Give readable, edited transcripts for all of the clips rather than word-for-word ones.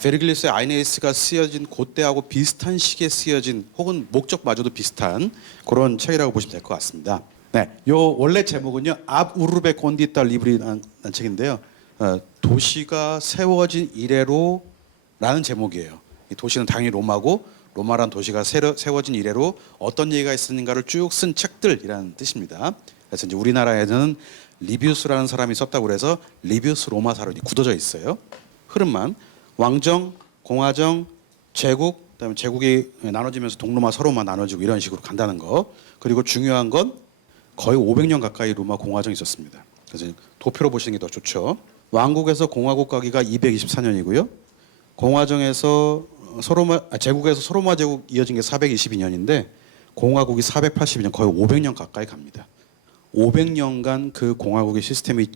베르길리우스의 아이네이스가 쓰여진 그때하고 비슷한 시기에 쓰여진 혹은 목적마저도 비슷한 그런 책이라고 보시면 될 것 같습니다. 네, 요 원래 제목은요 압 우르베 콘디타 리브리라는 책인데요. 도시가 세워진 이래로라는 제목이에요. 이 도시는 당연히 로마고 로마란 도시가 세워진 이래로 어떤 얘기가 있었는가를 쭉 쓴 책들이라는 뜻입니다. 그래서 이제 우리나라에는 리비우스라는 사람이 썼다고 그래서 리비우스 로마사로 굳어져 있어요. 흐름만 왕정, 공화정, 제국, 그다음에 제국이 나눠지면서 동로마 서로마 나눠지고 이런 식으로 간다는 거. 그리고 중요한 건 거의 500년 가까이 로마 공화정이 있었습니다. 그래서 도표로 보시는 게 더 좋죠. 왕국에서 공화국 가기가 224년이고요. 공화정에서 제국에서 소로마 제국 이어진 게 422년인데 공화국이 482년 거의 500년 가까이 갑니다. 500년간 그 공화국의 시스템이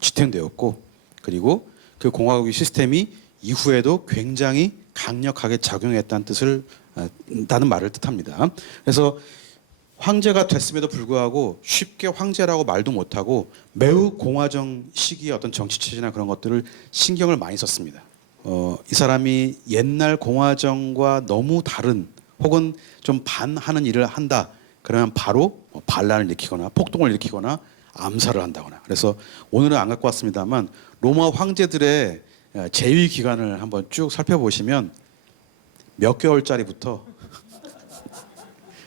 지탱되었고 그리고 그 공화국의 시스템이 이후에도 굉장히 강력하게 작용했다는 뜻을 다는 말을 뜻합니다. 그래서 황제가 됐음에도 불구하고 쉽게 황제라고 말도 못하고 매우 공화정 시기의 어떤 정치체제나 그런 것들을 신경을 많이 썼습니다. 이 사람이 옛날 공화정과 너무 다른 혹은 좀 반하는 일을 한다. 그러면 바로 반란을 일으키거나 폭동을 일으키거나 암살을 한다거나. 그래서 오늘은 안 갖고 왔습니다만 로마 황제들의 재위 기간을 한번 쭉 살펴보시면 몇 개월짜리부터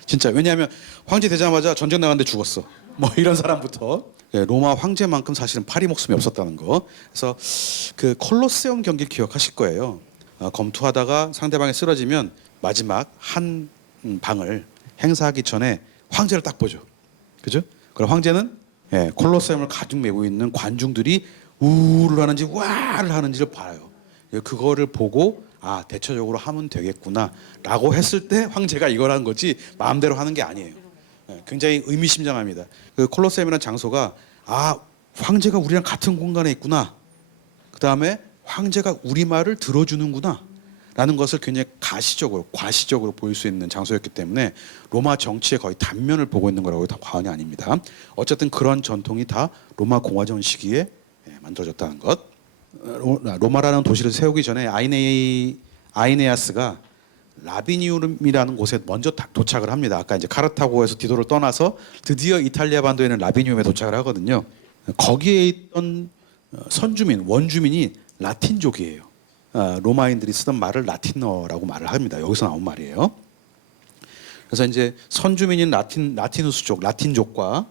진짜 왜냐하면 황제 되자마자 전쟁 나갔는데 죽었어. 뭐 이런 사람부터 로마 황제만큼 사실은 파리 목숨이 없었다는 거. 그래서 그 콜로세움 경기를 기억하실 거예요. 검투하다가 상대방이 쓰러지면 마지막 한 방을 행사하기 전에 황제를 딱 보죠. 그죠? 그럼 황제는 콜로세움을 가득 메고 있는 관중들이 우를 하는지 와를 하는지를 봐요. 그거를 보고 아 대처적으로 하면 되겠구나라고 했을 때 황제가 이걸 한 거지 마음대로 하는 게 아니에요. 굉장히 의미심장합니다. 그 콜로세움이라는 장소가 아 황제가 우리랑 같은 공간에 있구나. 그 다음에 황제가 우리 말을 들어주는구나. 라는 것을 굉장히 가시적으로 과시적으로 보일 수 있는 장소였기 때문에 로마 정치의 거의 단면을 보고 있는 거라고 해도 과언이 아닙니다. 어쨌든 그런 전통이 다 로마 공화정 시기에 만들어졌다는 것. 로마라는 도시를 세우기 전에 아이네아스가 라비니움이라는 곳에 먼저 도착을 합니다. 아까 이제 카르타고에서 디도를 떠나서 드디어 이탈리아 반도에 있는 라비니움에 도착을 하거든요. 거기에 있던 선주민, 원주민이 라틴족이에요. 로마인들이 쓰던 말을 라틴어라고 말을 합니다. 여기서 나온 말이에요. 그래서 이제 선주민인 라티누스족, 라틴족과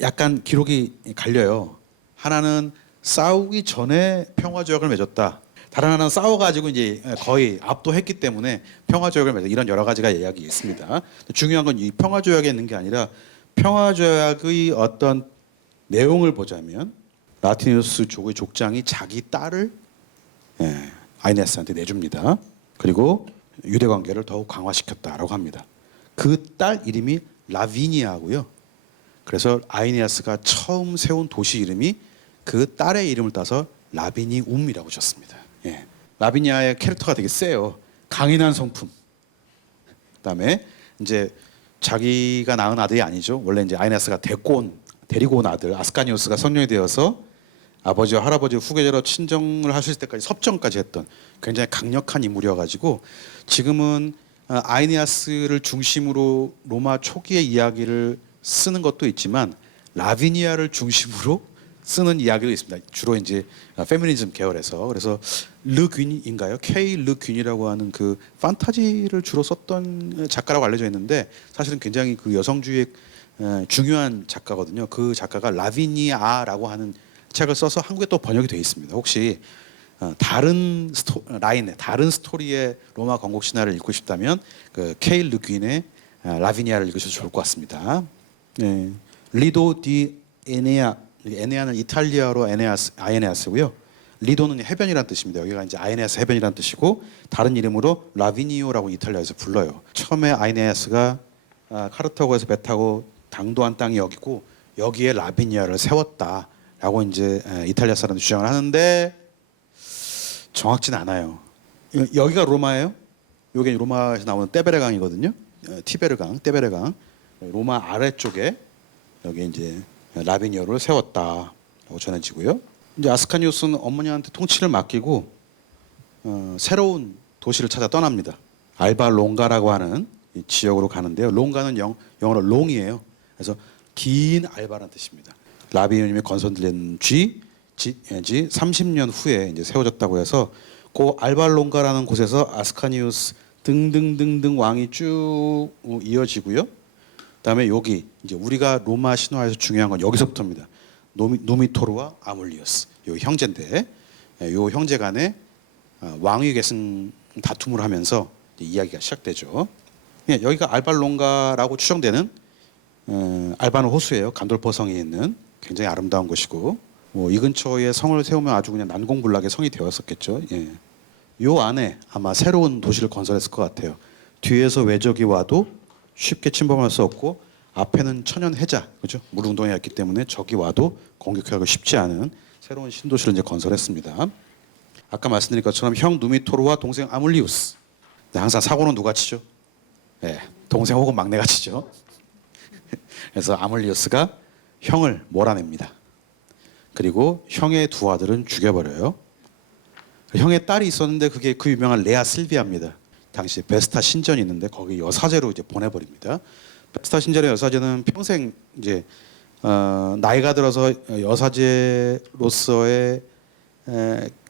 약간 기록이 갈려요. 하나는 싸우기 전에 평화조약을 맺었다. 다른 하나는 싸워가지고 이제 거의 압도했기 때문에 평화조약을 맺었다. 이런 여러 가지가 이야기 있습니다. 중요한 건 이 평화조약에 있는 게 아니라 평화조약의 어떤 내용을 보자면 라티누스족의 족장이 자기 딸을 아이네스한테 내줍니다. 그리고 유대 관계를 더욱 강화시켰다라고 합니다. 그 딸 이름이 라비니아고요. 그래서 아이네아스가 처음 세운 도시 이름이 그 딸의 이름을 따서 라비니움이라고 지었습니다. 라비니아의 캐릭터가 되게 세요. 강인한 성품. 그다음에 이제 자기가 낳은 아들이 아니죠. 원래 이제 아이네아스가 데리고 온 아들 아스카니우스가 성령이 되어서 아버지와 할아버지 후계자로 친정을 하실 때까지 섭정까지 했던 굉장히 강력한 인물이어가지고 지금은 아이네아스를 중심으로 로마 초기의 이야기를 쓰는 것도 있지만 라비니아를 중심으로 쓰는 이야기도 있습니다. 주로 이제 페미니즘 계열에서. 그래서 르균인가요? K 르균이라고 하는 그 판타지를 주로 썼던 작가라고 알려져 있는데 사실은 굉장히 그 여성주의의 중요한 작가거든요. 그 작가가 라비니아라고 하는 책을 써서 한국에 또 번역이 되어 있습니다. 혹시 다른 다른 스토리의 로마 건국 신화를 읽고 싶다면 그 케일 르퀸의 라비니아를 읽으셔도 좋을 것 같습니다. 리도 디 에네아, 에네아는 이탈리아로 아에네아스고요. 리도는 해변이라는 뜻입니다. 여기가 이제 아에네아스 해변이라는 뜻이고 다른 이름으로 라비니오라고 이탈리아에서 불러요. 처음에 아에네아스가 카르타고에서 배 타고 당도한 땅이 여기고 여기에 라비니아를 세웠다. 라고 이제 이탈리아 사람들 주장을 하는데 정확치는 않아요. 여기가 로마예요. 여기 로마에서 나오는 떼베레강이거든요. 떼베레강. 로마 아래쪽에 여기 이제 라비니아를 세웠다라고 전해지고요. 이제 아스카니우스는 어머니한테 통치를 맡기고 새로운 도시를 찾아 떠납니다. 알바 롱가라고 하는 이 지역으로 가는데요. 롱가는 영어로 롱이에요. 그래서 긴 알바라는 뜻입니다. 라비니움이 건설된 지 30년 후에 이제 세워졌다고 해서 그 알발롱가라는 곳에서 아스카니우스 등등등등 왕이 쭉 이어지고요. 그다음에 여기 이제 우리가 로마 신화에서 중요한 건 여기서부터입니다. 누미토르와 아물리우스 요 형제인데 요 형제 간에 왕위 계승 다툼을 하면서 이야기가 시작되죠. 여기가 알발롱가라고 추정되는 알바노 호수예요. 간돌포 성에 있는 굉장히 아름다운 곳이고 이 근처에 성을 세우면 아주 그냥 난공불락의 성이 되었었겠죠. 예. 요 안에 아마 새로운 도시를 건설했을 것 같아요. 뒤에서 외적이 와도 쉽게 침범할 수 없고 앞에는 천연 해자, 그죠? 물웅덩이였기 때문에 적이 와도 공격하기 쉽지 않은 새로운 신도시를 이제 건설했습니다. 아까 말씀드린 것처럼 형 누미토르와 동생 아물리우스. 근데 항상 사고는 누가 치죠? 예, 동생 혹은 막내가 치죠. 그래서 아물리우스가 형을 몰아냅니다. 그리고 형의 두 아들은 죽여버려요. 형의 딸이 있었는데 그게 그 유명한 레아 실비아입니다. 당시 베스타 신전이 있는데 거기 여사제로 이제 보내버립니다. 베스타 신전의 여사제는 평생 이제 나이가 들어서 여사제로서의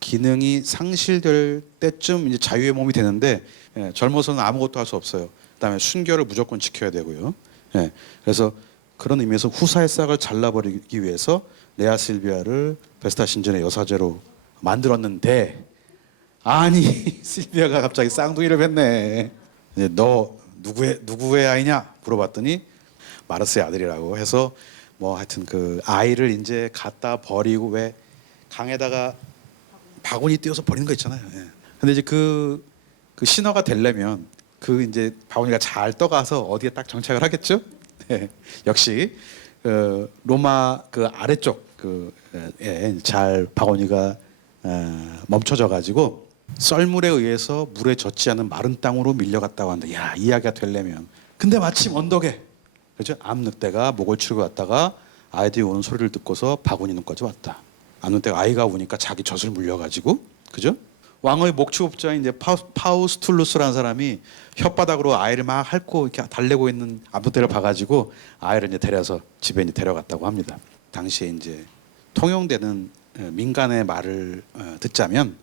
기능이 상실될 때쯤 이제 자유의 몸이 되는데 젊어서는 아무것도 할 수 없어요. 그다음에 순결을 무조건 지켜야 되고요. 그래서 그런 의미에서 후사의 싹을 잘라버리기 위해서 레아 실비아를 베스타 신전의 여사제로 만들었는데 아니 실비아가 갑자기 쌍둥이를 뱉네. 이제 너 누구의 아이냐 물어봤더니 마르스의 아들이라고 해서 뭐 하여튼 그 아이를 이제 갖다 버리고 왜 강에다가 바구니 띄워서 버리는 거 있잖아요. 근데 이제 그 신화가 되려면 그 이제 바구니가 잘 떠가서 어디에 딱 정착을 하겠죠. 역시 로마 그 아래쪽 잘 바구니가 멈춰져 가지고 썰물에 의해서 물에 젖지 않은 마른 땅으로 밀려갔다고 한다. 야, 이야기가 되려면. 근데 마침 언덕에 그죠? 암늑대가 목을 치르고 왔다가 아이들이 오는 소리를 듣고서 바구니 눈까지 왔다. 암늑대가 아이가 우니까 자기 젖을 물려가지고 그죠? 왕의 목축업자인 이제 파우스툴루스라는 사람이 혓바닥으로 아이를 막 핥고 이렇게 달래고 있는 암늑대를 봐가지고 아이를 이제 데려서 집에 이제 데려갔다고 합니다. 당시에 이제 통용되는 민간의 말을 듣자면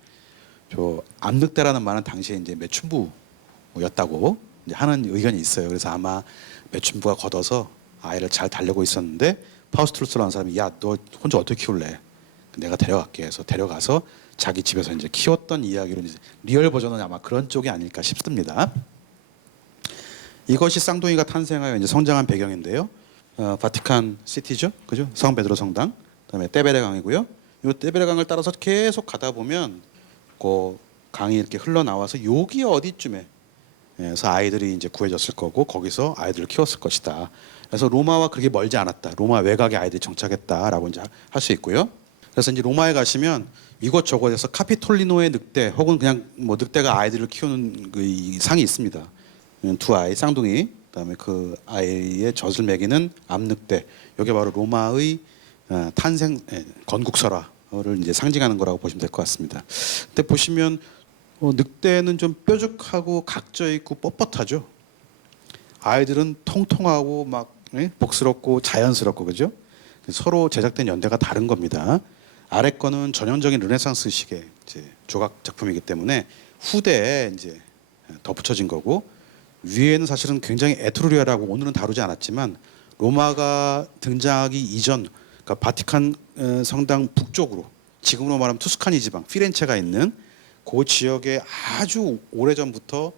저 암늑대라는 말은 당시에 이제 매춘부였다고 이제 하는 의견이 있어요. 그래서 아마 매춘부가 걷어서 아이를 잘 달래고 있었는데 파우스툴루스라는 사람이 야, 너 혼자 어떻게 키울래? 내가 데려갈게 해서 데려가서 자기 집에서 이제 키웠던 이야기로 이제 리얼 버전은 아마 그런 쪽이 아닐까 싶습니다. 이것이 쌍둥이가 탄생하여 이제 성장한 배경인데요. 바티칸 시티죠, 그죠? 성 베드로 성당, 그다음에 떼베레 강이고요. 이 떼베레 강을 따라서 계속 가다 보면 그 강이 이렇게 흘러 나와서 여기 어디쯤에 그래서 아이들이 이제 구해졌을 거고 거기서 아이들을 키웠을 것이다. 그래서 로마와 그렇게 멀지 않았다. 로마 외곽에 아이들이 정착했다라고 이제 할 수 있고요. 그래서 이제 로마에 가시면 이곳저곳에서 카피톨리노의 늑대 혹은 그냥 뭐 늑대가 아이들을 키우는 그 상이 있습니다. 두 아이 쌍둥이, 그다음에 그 아이의 젖을 먹이는 암늑대. 이게 바로 로마의 탄생 건국설화를 이제 상징하는 거라고 보시면 될 것 같습니다. 근데 보시면 늑대는 좀 뾰족하고 각져 있고 뻣뻣하죠. 아이들은 통통하고 막 복스럽고 자연스럽고 그죠? 서로 제작된 연대가 다른 겁니다. 아래 거는 전형적인 르네상스식의 이제 조각 작품이기 때문에 후대에 이제 덧붙여진 거고 위에는 사실은 굉장히 에트루리아라고 오늘은 다루지 않았지만 로마가 등장하기 이전 그러니까 바티칸 성당 북쪽으로 지금으로 말하면 투스카니 지방 피렌체가 있는 그 지역에 아주 오래전부터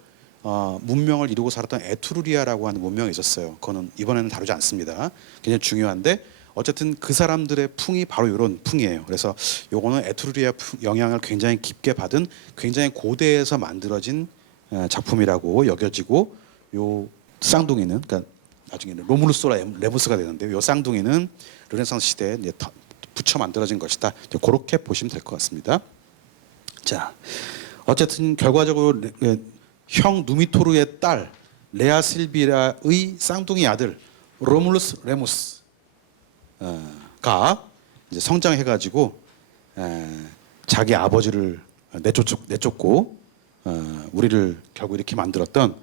문명을 이루고 살았던 에트루리아라고 하는 문명이 있었어요. 그거는 이번에는 다루지 않습니다. 굉장히 중요한데 어쨌든 그 사람들의 풍이 바로 이런 풍이에요. 그래서 요거는 에트루리아 영향을 굉장히 깊게 받은 굉장히 고대에서 만들어진 작품이라고 여겨지고 요 쌍둥이는 그러니까 나중에는 로물루스라 레무스가 되는데 요 쌍둥이는 르네상스 시대에 이제 붙여 만들어진 것이다. 그렇게 보시면 될 것 같습니다. 자, 어쨌든 결과적으로 형 누미토르의 딸 레아 실비라의 쌍둥이 아들 로물루스 레무스가 이제 성장해가지고 자기 아버지를 내쫓고 우리를 결국 이렇게 만들었던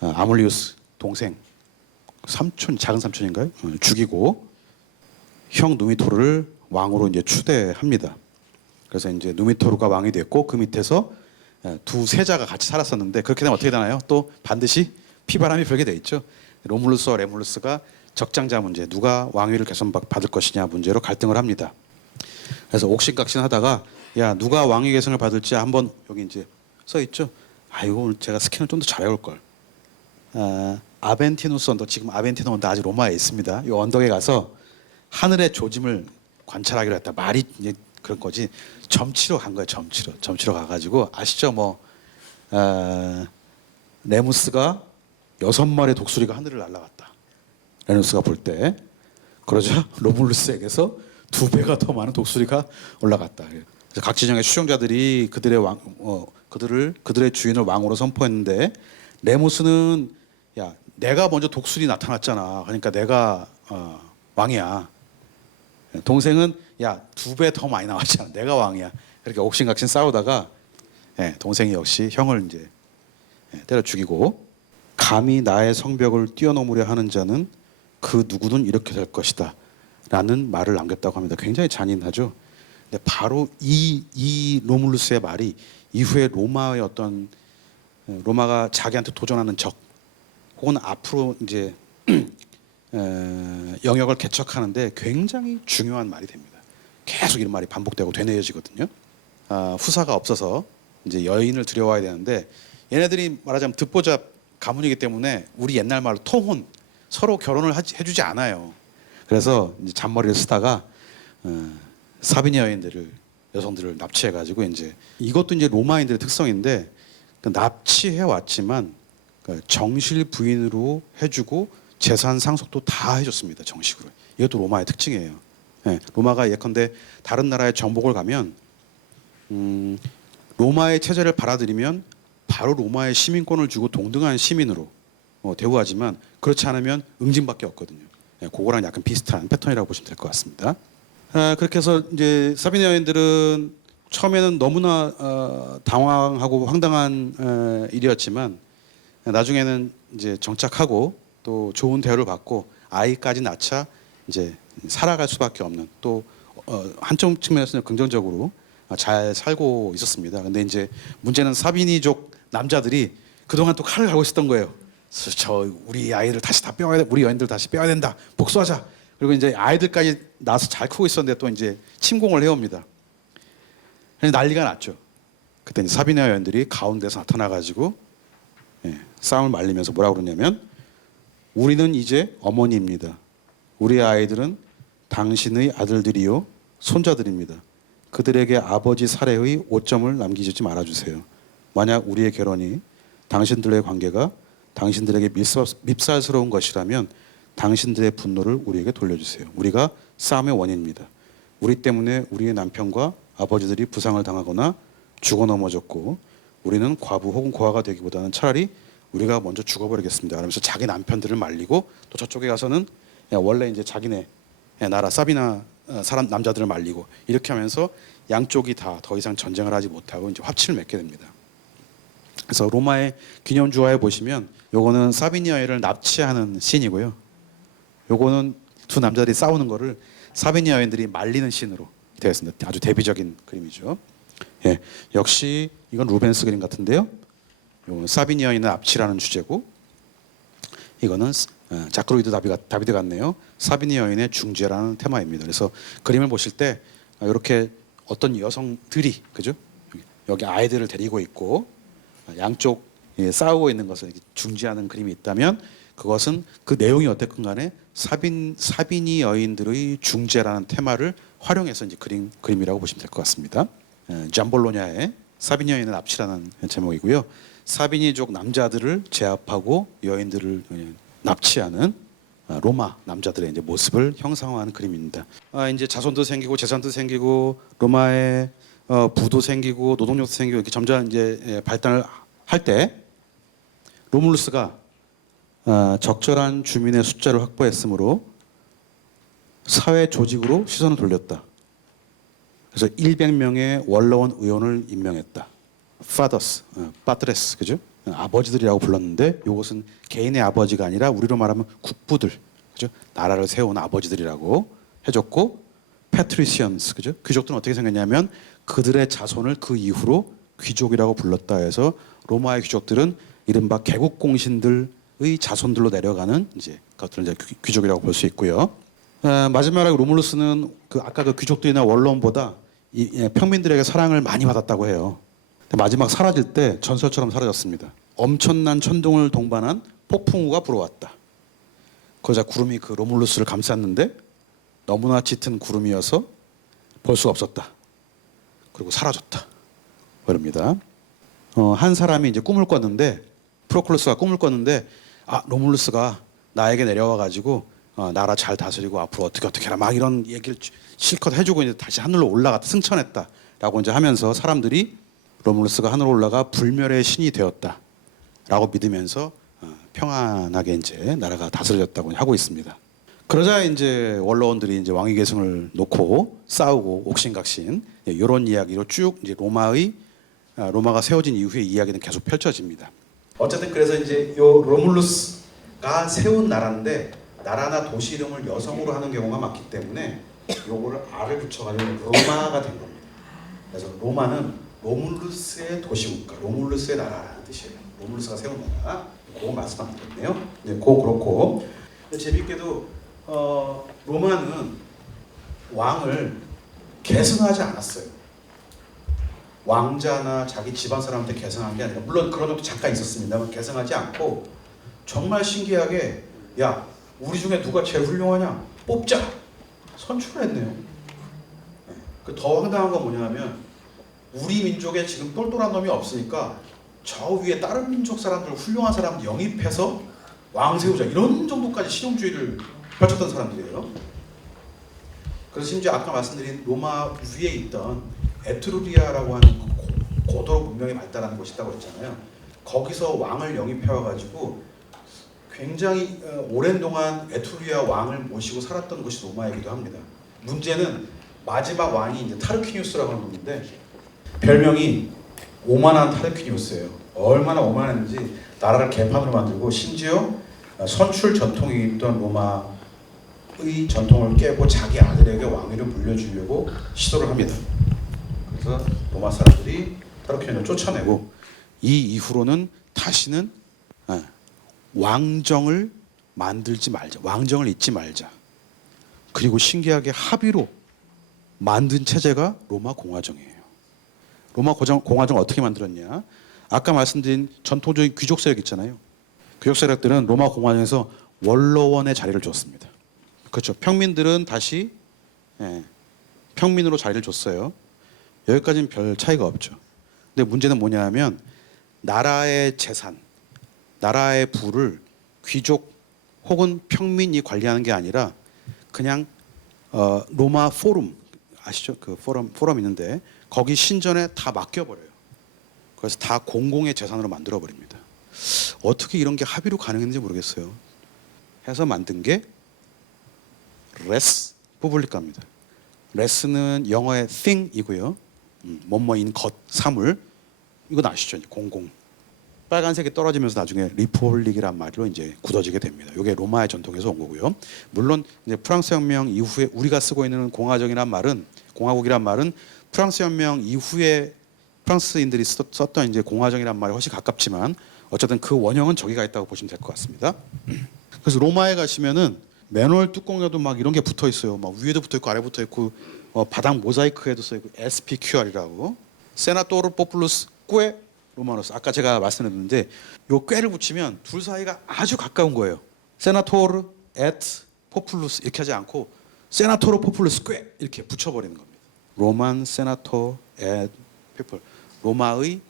아물리우스 동생 삼촌 작은 삼촌인가요? 죽이고 형 누미토르를 왕으로 이제 추대합니다. 그래서 이제 누미토르가 왕이 됐고 그 밑에서 두 세자가 같이 살았었는데 그렇게 되면 어떻게 되나요? 또 반드시 피바람이 불게 돼 있죠. 로물루스와 레물루스가 적장자 문제, 누가 왕위를 개선받을 것이냐 문제로 갈등을 합니다. 그래서 옥신각신하다가 야 누가 왕위 계승을 받을지 한번 여기 이제 써 있죠. 아이고 제가 스캔을 좀 더 잘해올 걸. 아벤티누스 언덕, 지금 아벤티누 언덕 아직 로마에 있습니다. 이 언덕에 가서 하늘의 조짐을 관찰하기로 했다. 말이 이제 그런 거지. 점치러 간 거예요. 점치러 가가지고 아시죠? 뭐 레무스가 6마리의 독수리가 하늘을 날아갔다. 레무스가 볼 때 그러자 로물루스에게서 2배가 더 많은 독수리가 올라갔다. 그래서 각 진영의 추종자들이 그들의 주인을 왕으로 선포했는데 레무스는 야 내가 먼저 독수리 나타났잖아. 그러니까 내가 왕이야. 동생은 야 2배 더 많이 나왔잖아. 내가 왕이야. 그렇게 옥신각신 싸우다가 동생이 역시 형을 이제 때려 죽이고 감히 나의 성벽을 뛰어넘으려 하는 자는 그 누구든 이렇게 될 것이다. 라는 말을 남겼다고 합니다. 굉장히 잔인하죠. 근데 바로 이 로물루스의 말이 이후에 로마의 어떤 로마가 자기한테 도전하는 적 혹은 앞으로 이제 영역을 개척하는데 굉장히 중요한 말이 됩니다. 계속 이런 말이 반복되고 되뇌어지거든요. 후사가 없어서 이제 여인을 들여와야 되는데 얘네들이 말하자면 듣보잡 가문이기 때문에 우리 옛날 말로 통혼 서로 결혼을 해주지 않아요. 그래서 이제 잔머리를 쓰다가 사비니 여성들을 납치해가지고 이제 이것도 이제 로마인들의 특성인데 납치해 왔지만 정실 부인으로 해주고 재산 상속도 다 해줬습니다. 정식으로. 이것도 로마의 특징이에요. 로마가 예컨대 다른 나라의 정복을 가면 로마의 체제를 받아들이면 바로 로마의 시민권을 주고 동등한 시민으로 대우하지만 그렇지 않으면 응징밖에 없거든요. 그거랑 약간 비슷한 패턴이라고 보시면 될 것 같습니다. 그렇게 해서 이제 사비니 여인들은 처음에는 너무나 당황하고 황당한 일이었지만 나중에는 이제 정착하고 또 좋은 대우를 받고 아이까지 낳자 이제 살아갈 수밖에 없는 또 한쪽 측면에서는 긍정적으로 잘 살고 있었습니다. 근데 이제 문제는 사비니족 남자들이 그동안 또 칼을 갈고 있었던 거예요. 우리 아이들 다시 다 빼야 돼. 우리 여인들 다시 빼야 된다. 복수하자. 그리고 이제 아이들까지 낳아서 잘 크고 있었는데 또 이제 침공을 해옵니다. 난리가 났죠. 그때 이제 사비나 여인들이 가운데서 나타나가지고 싸움을 말리면서 뭐라고 그러냐면 우리는 이제 어머니입니다. 우리 아이들은 당신의 아들들이요 손자들입니다. 그들에게 아버지 살해의 오점을 남기지 말아주세요. 만약 우리의 결혼이 당신들의 관계가 당신들에게 밉살스러운 것이라면 당신들의 분노를 우리에게 돌려주세요. 우리가 싸움의 원인입니다. 우리 때문에 우리의 남편과 아버지들이 부상을 당하거나 죽어 넘어졌고 우리는 과부 혹은 고아가 되기보다는 차라리 우리가 먼저 죽어버리겠습니다. 그러면서 자기 남편들을 말리고 또 저쪽에 가서는 원래 이제 자기네 나라 사비나 사람 남자들을 말리고 이렇게 하면서 양쪽이 다 더 이상 전쟁을 하지 못하고 이제 합치를 맺게 됩니다. 그래서 로마의 기념주화에 보시면 요거는 사비니 여인을 납치하는 씬이고요. 요거는 두 남자들이 싸우는 거를 사비니 여인들이 말리는 씬으로 되어 있습니다. 아주 대비적인 그림이죠. 역시 이건 루벤스 그림 같은데요. 요건 사비니 여인의 납치라는 주제고 이거는 자크로이드 다비드 같네요. 사비니 여인의 중재라는 테마입니다. 그래서 그림을 보실 때 이렇게 어떤 여성들이 그죠? 여기 아이들을 데리고 있고 양쪽 싸우고 있는 것을 중재하는 그림이 있다면 그것은 그 내용이 어쨌든 간에 사비니 여인들의 중재라는 테마를 활용해서 이제 그림이라고 보시면 될 것 같습니다. 잠볼로냐의 사비니 여인의 납치라는 제목이고요. 사비니족 남자들을 제압하고 여인들을 납치하는 로마 남자들의 이제 모습을 형상화하는 그림입니다. 이제 자손도 생기고 재산도 생기고 로마의 부도 생기고 노동력도 생기고 이렇게 점점 이제 발달을 할 때 로물루스가 적절한 주민의 숫자를 확보했으므로 사회 조직으로 시선을 돌렸다. 그래서 100명의 원로원 의원을 임명했다. fathers, patres, 그죠? 아버지들이라고 불렀는데 이것은 개인의 아버지가 아니라 우리로 말하면 국부들, 그죠? 나라를 세운 아버지들이라고 해줬고, patricians, 그죠? 귀족들은 어떻게 생겼냐면 그들의 자손을 그 이후로 귀족이라고 불렀다 해서 로마의 귀족들은 이른바 개국 공신들의 자손들로 내려가는 이제 그것들을 이제 귀족이라고 볼 수 있고요. 마지막으로 로물루스는 그 아까 그 귀족들이나 원로원보다 평민들에게 사랑을 많이 받았다고 해요. 근데 마지막 사라질 때 전설처럼 사라졌습니다. 엄청난 천둥을 동반한 폭풍우가 불어왔다. 그러자 구름이 그 로물루스를 감쌌는데 너무나 짙은 구름이어서 볼 수가 없었다. 그리고 사라졌다. 그럽니다. 한 사람이 이제 꿈을 꿨는데, 프로클루스가 꿈을 꿨는데, 로물루스가 나에게 내려와 가지고 나라 잘 다스리고 앞으로 어떻게 해라 막 이런 얘기를 실컷 해주고 이제 다시 하늘로 올라갔다, 승천했다라고 이제 하면서 사람들이 로물루스가 하늘로 올라가 불멸의 신이 되었다라고 믿으면서 평안하게 이제 나라가 다스려졌다고 하고 있습니다. 그러자 이제 원로원들이 이제 왕위 계승을 놓고 싸우고 옥신각신 이런 이야기로 쭉 이제 로마가 세워진 이후의 이야기는 계속 펼쳐집니다. 어쨌든 그래서 이제 요 로물루스가 세운 나라인데 나라나 도시 이름을 여성으로 하는 경우가 많기 때문에 요거를 R을 붙여가지고 로마가 된 겁니다. 그래서 로마는 로물루스의 도시국가, 로물루스의 나라라는 뜻이에요. 로물루스가 세운 나라. 그거 말씀 안 드렸네요. 네, 그거 그렇고 재밌게도 로마는 왕을 계승하지 않았어요. 왕자나 자기 집안 사람한테 계승한 게 아니라, 물론 그런 적도 잠깐 있었습니다만 계승하지 않고 정말 신기하게 야 우리 중에 누가 제일 훌륭하냐 뽑자 선출을 했네요. 더 황당한 건 뭐냐면 우리 민족에 지금 똘똘한 놈이 없으니까 저 위에 다른 민족 사람들 훌륭한 사람 영입해서 왕 세우자 이런 정도까지 실용주의를 펼쳤던 사람들이에요. 그래서 심지어 아까 말씀드린 로마 위에 있던 에트루리아라고 하는 고도로 문명이 발달하는 곳이 있다고 했잖아요. 거기서 왕을 영입해와가지고 굉장히 오랜 동안 에트루리아 왕을 모시고 살았던 곳이 로마이기도 합니다. 문제는 마지막 왕이 이제 타르퀴니우스라고 하는 놈인데 별명이 오만한 타르퀴니우스예요. 얼마나 오만했는지 나라를 개판으로 만들고 심지어 선출 전통이 있던 로마의 전통을 깨고 자기 아들에게 왕위를 물려주려고 시도를 합니다. 그래서 로마 사람들이 타르퀴니우스를 쫓아내고 이 이후로는 다시는 왕정을 만들지 말자. 왕정을 잊지 말자. 그리고 신기하게 합의로 만든 체제가 로마 공화정이에요. 로마 공화정 어떻게 만들었냐? 아까 말씀드린 전통적인 귀족 세력 있잖아요. 귀족 세력들은 로마 공화정에서 원로원의 자리를 줬습니다. 그렇죠. 평민들은 다시 평민으로 자리를 줬어요. 여기까지는 별 차이가 없죠. 근데 문제는 뭐냐면 나라의 재산, 나라의 부를 귀족 혹은 평민이 관리하는 게 아니라 그냥 로마 포럼 아시죠? 그 포럼 있는데 거기 신전에 다 맡겨버려요. 그래서 다 공공의 재산으로 만들어 버립니다. 어떻게 이런 게 합의로 가능했는지 모르겠어요. 해서 만든 게 레스 푸블리카입니다. 레스는 영어의 thing이고요. 뭐뭐인 것, 사물. 이건 아시죠? 공공. 빨간색이 떨어지면서 나중에 리퍼블릭이란 말로 이제 굳어지게 됩니다. 이게 로마의 전통에서 온 거고요. 물론 이제 프랑스 혁명 이후에 우리가 쓰고 있는 공화정이란 말은 공화국이란 말은 프랑스 혁명 이후에 프랑스인들이 썼던 이제 공화정이란 말이 훨씬 가깝지만 어쨌든 그 원형은 저기가 있다고 보시면 될 것 같습니다. 그래서 로마에 가시면은 매nu얼 뚜껑에도 막 이런 게 붙어 있어요. 막 위에도 붙어 있고 아래 붙어 있고 바닥 모자이크에도 써 있고 SPQR이라고 세나토르 포플루스 que 로마노스. 아까 제가 말씀드렸는데 요 꾀를 붙이면 둘 사이가 아주 가까운 거예요. 세나토르 et 포플루스 이렇게 하지 않고 세나토르 포플루스 꾀 이렇게 붙여버리는 겁니다. 로만 세나토 et people. 로마의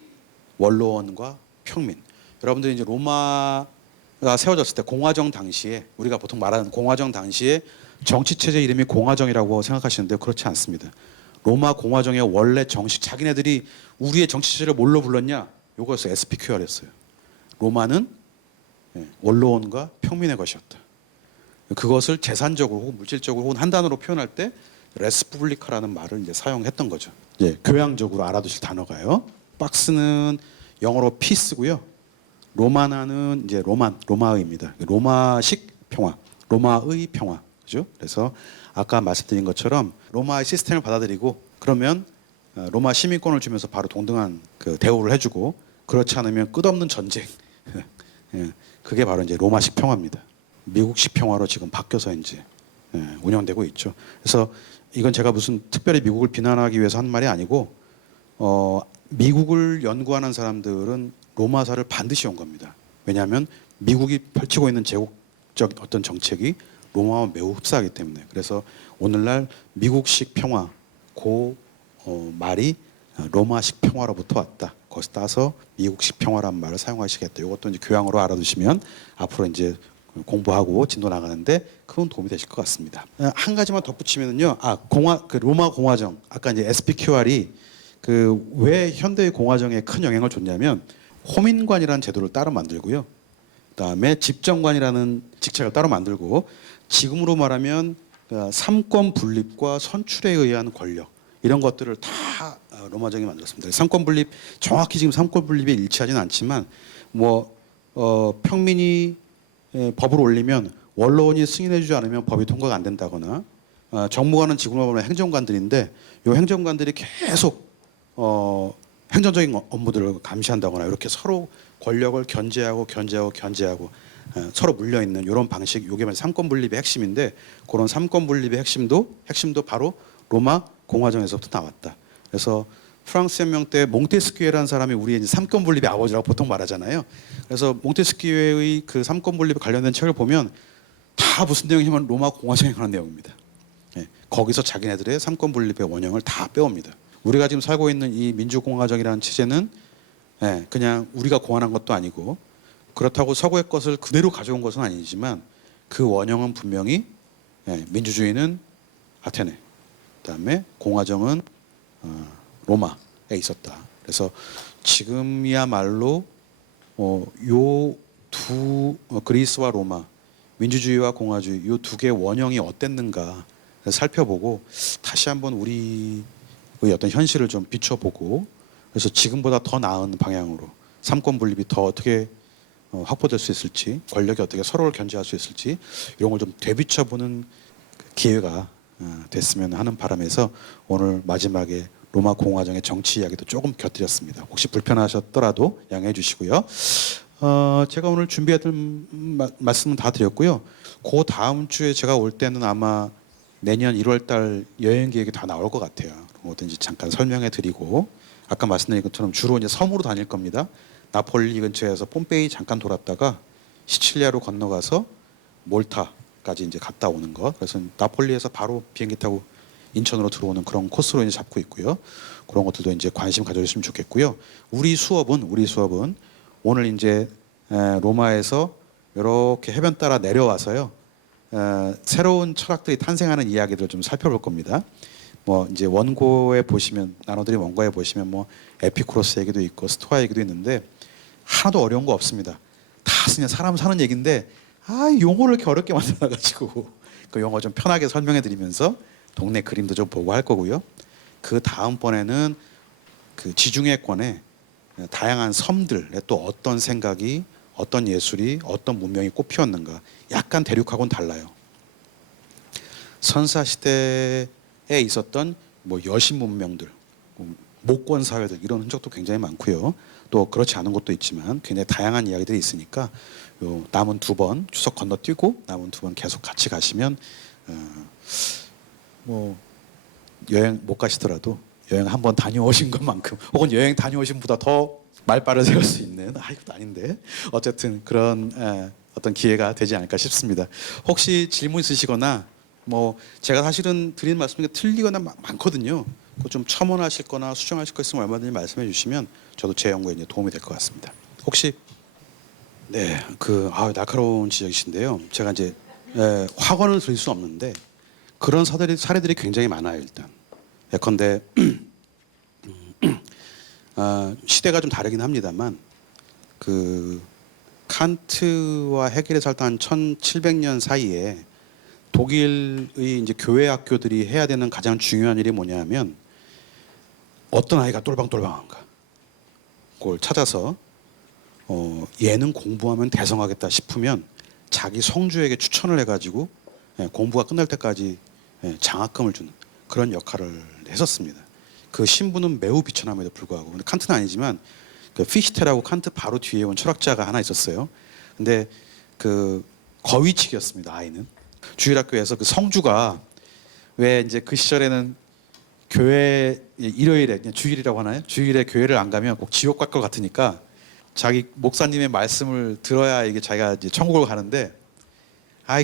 원로원과 평민. 여러분들이 이제 로마가 세워졌을 때 공화정 당시에 우리가 보통 말하는 공화정 당시에 정치 체제 이름이 공화정이라고 생각하시는데 그렇지 않습니다. 로마 공화정의 원래 정식 자기네들이 우리의 정치 체제를 뭘로 불렀냐? 요거였어요. SPQR였어요. 로마는 원로원과 평민의 것이었다. 그것을 재산적으로 혹은 물질적으로 혹은 한 단어로 표현할 때 레스푸블리카라는 말을 이제 사용했던 거죠. 예, 교양적으로 알아두실 단어가요. 박스는 영어로 피스고요. 로마나는 이제 로마의입니다. 로마식 평화, 로마의 평화. 그죠? 그래서 아까 말씀드린 것처럼 로마의 시스템을 받아들이고 그러면 로마 시민권을 주면서 바로 동등한 그 대우를 해주고 그렇지 않으면 끝없는 전쟁. 예, 그게 바로 이제 로마식 평화입니다. 미국식 평화로 지금 바뀌어서 이제 운영되고 있죠. 그래서 이건 제가 무슨 특별히 미국을 비난하기 위해서 한 말이 아니고 미국을 연구하는 사람들은 로마사를 반드시 연 겁니다. 왜냐하면 미국이 펼치고 있는 제국적 어떤 정책이 로마와 매우 흡사하기 때문에. 그래서 오늘날 미국식 평화 말이 로마식 평화로부터 왔다. 거기서 따서 미국식 평화라는 말을 사용하시겠다. 이것도 이제 교양으로 알아두시면 앞으로 이제 공부하고 진도 나가는데 큰 도움이 되실 것 같습니다. 한 가지만 덧붙이면요, 그 로마 공화정, 아까 이제 SPQR이 그 왜 현대의 공화정에 큰 영향을 줬냐면 호민관이라는 제도를 따로 만들고요, 그다음에 집정관이라는 직책을 따로 만들고 지금으로 말하면 삼권 분립과 선출에 의한 권력 이런 것들을 다 로마정이 만들었습니다. 삼권 분립 정확히 지금 삼권 분립에 일치하지는 않지만 평민이 법을 올리면 원로원이 승인해주지 않으면 법이 통과가 안 된다거나 정무관은 지금으로 보면 행정관들인데 이 행정관들이 계속 행정적인 업무들을 감시한다거나 이렇게 서로 권력을 견제하고 서로 물려 있는 이런 방식, 이게 삼권 분립의 핵심인데 그런 삼권 분립의 핵심도 바로 로마 공화정에서부터 나왔다. 그래서 프랑스 혁명 때 몽테스키에라는 사람이 우리의 이제 삼권 분립의 아버지라고 보통 말하잖아요. 그래서 몽테스키에의 그 삼권 분립에 관련된 책을 보면 다 무슨 내용이냐면 로마 공화정에 관한 내용입니다. 예, 거기서 자기네들의 삼권 분립의 원형을 다 빼옵니다. 우리가 지금 살고 있는 이 민주공화정이라는 체제는 그냥 우리가 고안한 것도 아니고 그렇다고 서구의 것을 그대로 가져온 것은 아니지만 그 원형은 분명히 민주주의는 아테네, 그다음에 공화정은 로마에 있었다. 그래서 지금이야말로 그리스와 로마, 민주주의와 공화주의 이 두 개의 원형이 어땠는가 살펴보고 다시 한번 우리의 어떤 현실을 좀 비춰보고 그래서 지금보다 더 나은 방향으로 삼권 분립이 더 어떻게 확보될 수 있을지, 권력이 어떻게 서로를 견제할 수 있을지 이런 걸 좀 되비춰보는 기회가 됐으면 하는 바람에서 오늘 마지막에 로마 공화정의 정치 이야기도 조금 곁들였습니다. 혹시 불편하셨더라도 양해해 주시고요. 제가 오늘 준비했던 말씀은 다 드렸고요. 그 다음 주에 제가 올 때는 아마 내년 1월 달 여행 계획이 다 나올 것 같아요. 그것도 이제 잠깐 설명해 드리고 아까 말씀드린 것처럼 주로 이제 섬으로 다닐 겁니다. 나폴리 근처에서 폼페이 잠깐 돌았다가 시칠리아로 건너가서 몰타까지 이제 갔다 오는 거. 그래서 나폴리에서 바로 비행기 타고 인천으로 들어오는 그런 코스로 이제 잡고 있고요. 그런 것들도 이제 관심 가져주시면 좋겠고요. 우리 수업은 오늘 이제 로마에서 이렇게 해변 따라 내려와서요. 새로운 철학들이 탄생하는 이야기들을 좀 살펴볼 겁니다. 뭐 이제 원고에 보시면 나눠드린 원고에 보시면 뭐 에피쿠로스 얘기도 있고 스토아 얘기도 있는데 하나도 어려운 거 없습니다. 다 그냥 사람 사는 얘기인데 용어를 이렇게 어렵게 만들어가지고 그 용어 좀 편하게 설명해드리면서 동네 그림도 좀 보고 할 거고요. 그 다음번에는 그 지중해권의 다양한 섬들에 또 어떤 생각이, 어떤 예술이, 어떤 문명이 꽃피웠는가. 약간 대륙하고는 달라요. 선사 시대에 있었던 뭐 여신 문명들, 목권 사회들 이런 흔적도 굉장히 많고요. 또 그렇지 않은 것도 있지만 굉장히 다양한 이야기들이 있으니까 요 남은 2번 추석 건너뛰고 남은 2번 계속 같이 가시면 뭐 여행 못 가시더라도 여행 한번 다녀오신 것만큼 혹은 여행 다녀오신 보다 더 말발을 세울 수 있는 이것도 아닌데 어쨌든 그런 어떤 기회가 되지 않을까 싶습니다. 혹시 질문 있으시거나 뭐 제가 사실은 드린 말씀이 틀리거나 많거든요. 그거 좀 첨언하실 거나 수정하실 거 있으면 얼마든지 말씀해 주시면 저도 제 연구에 이제 도움이 될 것 같습니다. 혹시 날카로운 지적이신데요. 제가 이제 확언을 드릴 수 없는데 그런 사례들이 굉장히 많아요. 일단 예컨대 시대가 좀 다르긴 합니다만 그 칸트와 헤겔이 살던 한 1700년 사이에 독일의 이제 교회 학교들이 해야 되는 가장 중요한 일이 뭐냐면 어떤 아이가 똘방똘방한가 그걸 찾아서 얘는 공부하면 대성하겠다 싶으면 자기 성주에게 추천을 해가지고 공부가 끝날 때까지 장학금을 주는 그런 역할을 했었습니다. 그 신분은 매우 비천함에도 불구하고, 근데 칸트는 아니지만 그 피시테라고 칸트 바로 뒤에 온 철학자가 하나 있었어요. 근데 그 거위치기였습니다. 아이는 주일학교에서 그 성주가 왜 이제 그 시절에는 교회 일요일에 그냥 주일이라고 하나요? 주일에 교회를 안 가면 꼭 지옥 갈 것 같으니까 자기 목사님의 말씀을 들어야 이게 자기가 이제 천국을 가는데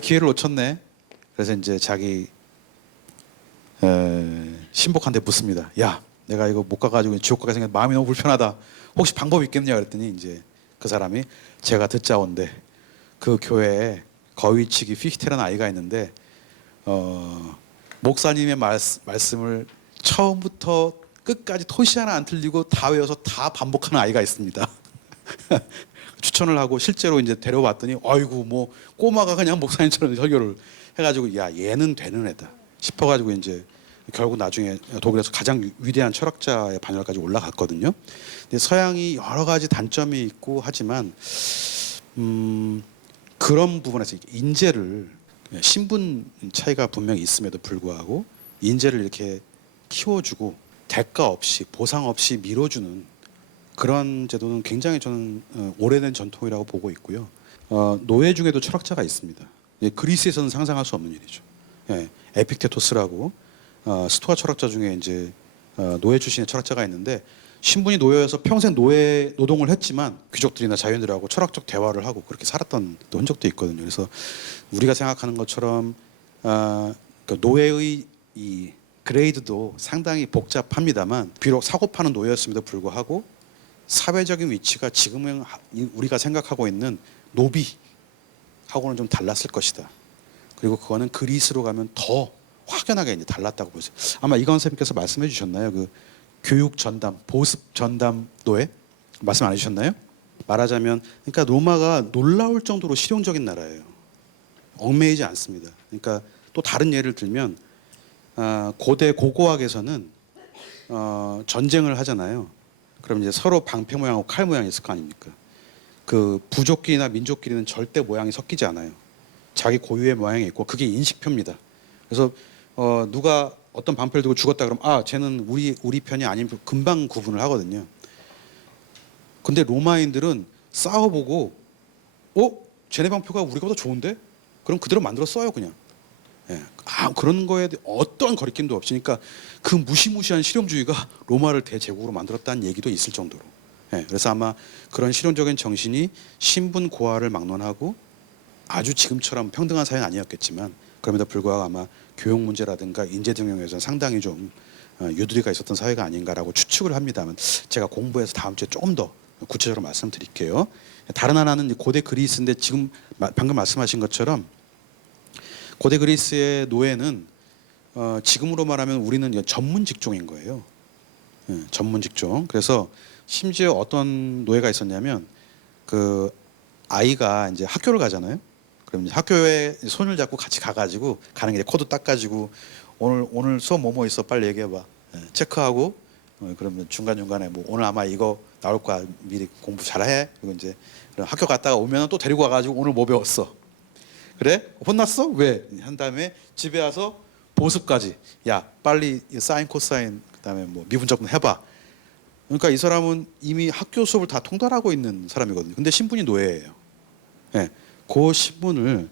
기회를 놓쳤네. 그래서 이제 자기 신복한테 묻습니다. 야, 내가 이거 못 가가지고 지옥 가게 생겼 마음이 너무 불편하다. 혹시 방법이 있겠냐 그랬더니 이제 그 사람이 제가 듣자온데 그 교회에 거위치기 피히테라는 아이가 있는데 목사님의 말씀을 처음부터 끝까지 토시 하나 안 틀리고 다 외워서 다 반복하는 아이가 있습니다. 추천을 하고 실제로 이제 데려왔더니 아이고 뭐 꼬마가 그냥 목사님처럼 설교를 해가지고 야 얘는 되는 애다 싶어가지고 이제 결국 나중에 독일에서 가장 위대한 철학자의 반열까지 올라갔거든요. 근데 서양이 여러 가지 단점이 있고 하지만 그런 부분에서 인재를 신분 차이가 분명히 있음에도 불구하고 인재를 이렇게 키워주고 대가 없이 보상 없이 밀어주는 그런 제도는 굉장히 저는 오래된 전통이라고 보고 있고요. 노예 중에도 철학자가 있습니다. 그리스에서는 상상할 수 없는 일이죠. 에픽테토스라고 스토아 철학자 중에 이제 노예 출신의 철학자가 있는데 신분이 노예여서 평생 노예 노동을 했지만 귀족들이나 자유인들하고 철학적 대화를 하고 그렇게 살았던 또 흔적도 있거든요. 그래서 우리가 생각하는 것처럼 그 노예의 이 그레이드도 상당히 복잡합니다만 비록 사고 파는 노예였음에도 불구하고 사회적인 위치가 지금은 우리가 생각하고 있는 노비하고는 좀 달랐을 것이다. 그리고 그거는 그리스로 가면 더 확연하게 이제 달랐다고 보세요. 아마 이건 선생님께서 말씀해 주셨나요? 그 교육 전담, 보습 전담 노예 말씀 안 해주셨나요? 말하자면 그러니까 로마가 놀라울 정도로 실용적인 나라예요. 얽매이지 않습니다. 그러니까 또 다른 예를 들면 고대 고고학에서는 전쟁을 하잖아요. 그럼 이제 서로 방패 모양하고 칼 모양이 있을 거 아닙니까? 그 부족끼리나 민족끼리는 절대 모양이 섞이지 않아요. 자기 고유의 모양이 있고 그게 인식표입니다. 그래서 누가 어떤 방패를 들고 죽었다 그러면 쟤는 우리 편이 아닌 금방 구분을 하거든요. 근데 로마인들은 싸워보고 쟤네 방패가 우리가 더 좋은데? 그럼 그대로 만들어 써요 그냥. 그런 거에 어떤 거리낌도 없으니까 그 무시무시한 실용주의가 로마를 대제국으로 만들었다는 얘기도 있을 정도로. 그래서 아마 그런 실용적인 정신이 신분 고하를 막론하고 아주 지금처럼 평등한 사회는 아니었겠지만 그럼에도 불구하고 아마 교육 문제라든가 인재 등용에서는 상당히 좀 유두리가 있었던 사회가 아닌가라고 추측을 합니다만 제가 공부해서 다음 주에 조금 더 구체적으로 말씀드릴게요. 다른 하나는 고대 그리스인데 지금 방금 말씀하신 것처럼 고대 그리스의 노예는 지금으로 말하면 우리는 전문 직종인 거예요. 전문 직종. 그래서 심지어 어떤 노예가 있었냐면 그 아이가 이제 학교를 가잖아요. 그럼 이제 학교에 손을 잡고 같이 가가지고 가는 길에 코드 닦아주고 오늘 수업 뭐뭐 있어 빨리 얘기해봐. 체크하고 그러면 중간 중간에 뭐 오늘 아마 이거 나올 거야 미리 공부 잘해. 그리고 이제 학교 갔다가 오면 또 데리고 와가지고 오늘 뭐 배웠어. 그래? 혼났어? 왜? 한 다음에 집에 와서 보습까지. 야 빨리 사인 코사인 그다음에 뭐 미분적분 해봐. 그러니까 이 사람은 이미 학교 수업을 다 통달하고 있는 사람이거든요. 근데 신분이 노예예요. 그 신분을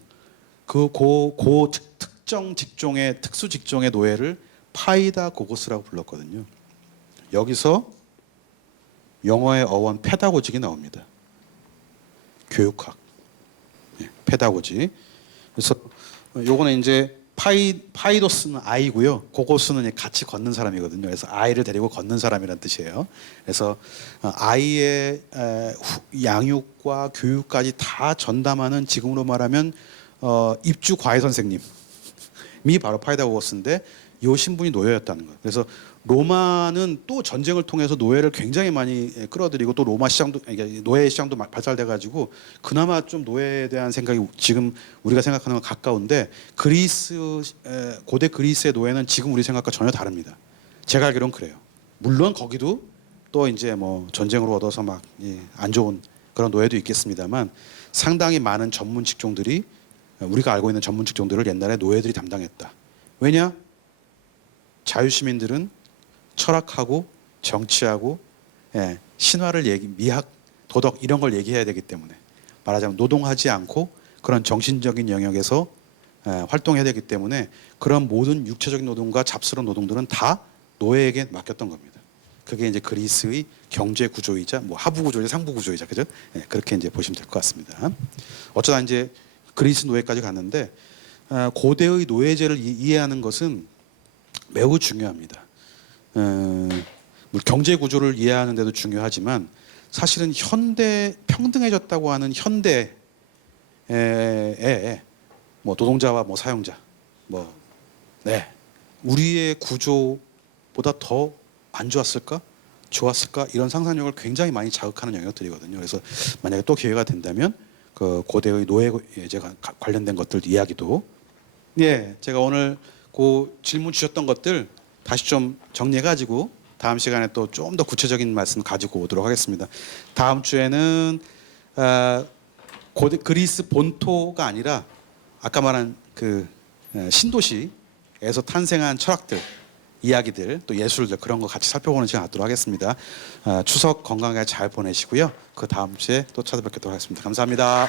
특정 직종의 특수 직종의 노예를 파이다 고고스라고 불렀거든요. 여기서 영어의 어원 페다고직이 나옵니다. 교육학, 페다고직. 그래서 요거는 이제 파이도스는 아이고요. 고고스는 같이 걷는 사람이거든요. 그래서 아이를 데리고 걷는 사람이라는 뜻이에요. 그래서 아이의 양육과 교육까지 다 전담하는 지금으로 말하면 입주 과외 선생님이 바로 파이다고거스인데 이 신분이 노예였다는 거예요. 그래서 로마는 또 전쟁을 통해서 노예를 굉장히 많이 끌어들이고 또 로마 시장도 노예 시장도 발달돼 가지고 그나마 좀 노예에 대한 생각이 지금 우리가 생각하는 건 가까운데 고대 그리스의 노예는 지금 우리 생각과 전혀 다릅니다. 제가 알기로는 그래요. 물론 거기도 또 이제 뭐 전쟁으로 얻어서 막 안 좋은 그런 노예도 있겠습니다만 상당히 많은 전문 직종들이 우리가 알고 있는 전문 직종들을 옛날에 노예들이 담당했다. 왜냐? 자유시민들은 철학하고 정치하고 신화를 미학, 도덕 이런 걸 얘기해야 되기 때문에 말하자면 노동하지 않고 그런 정신적인 영역에서 활동해야 되기 때문에 그런 모든 육체적인 노동과 잡스러운 노동들은 다 노예에게 맡겼던 겁니다. 그게 이제 그리스의 경제 구조이자 뭐 하부 구조이자 상부 구조이자 그죠? 그렇게 이제 보시면 될 것 같습니다. 어쩌다 이제 그리스 노예까지 갔는데 고대의 노예제를 이해하는 것은 매우 중요합니다. 경제 구조를 이해하는 데도 중요하지만 사실은 현대 평등해졌다고 하는 현대에 뭐 노동자와 뭐 사용자 우리의 구조보다 더 안 좋았을까? 좋았을까? 이런 상상력을 굉장히 많이 자극하는 영역들이거든요. 그래서 만약에 또 기회가 된다면 그 고대의 노예제가 관련된 것들 이야기도 제가 오늘 그 질문 주셨던 것들 다시 좀 정리해가지고 다음 시간에 또 좀 더 구체적인 말씀 가지고 오도록 하겠습니다. 다음 주에는 고대 그리스 본토가 아니라 아까 말한 그 신도시에서 탄생한 철학들, 이야기들, 또 예술들 그런 거 같이 살펴보는 시간 갖도록 하겠습니다. 추석 건강하게 잘 보내시고요. 그 다음 주에 또 찾아뵙도록 하겠습니다. 감사합니다.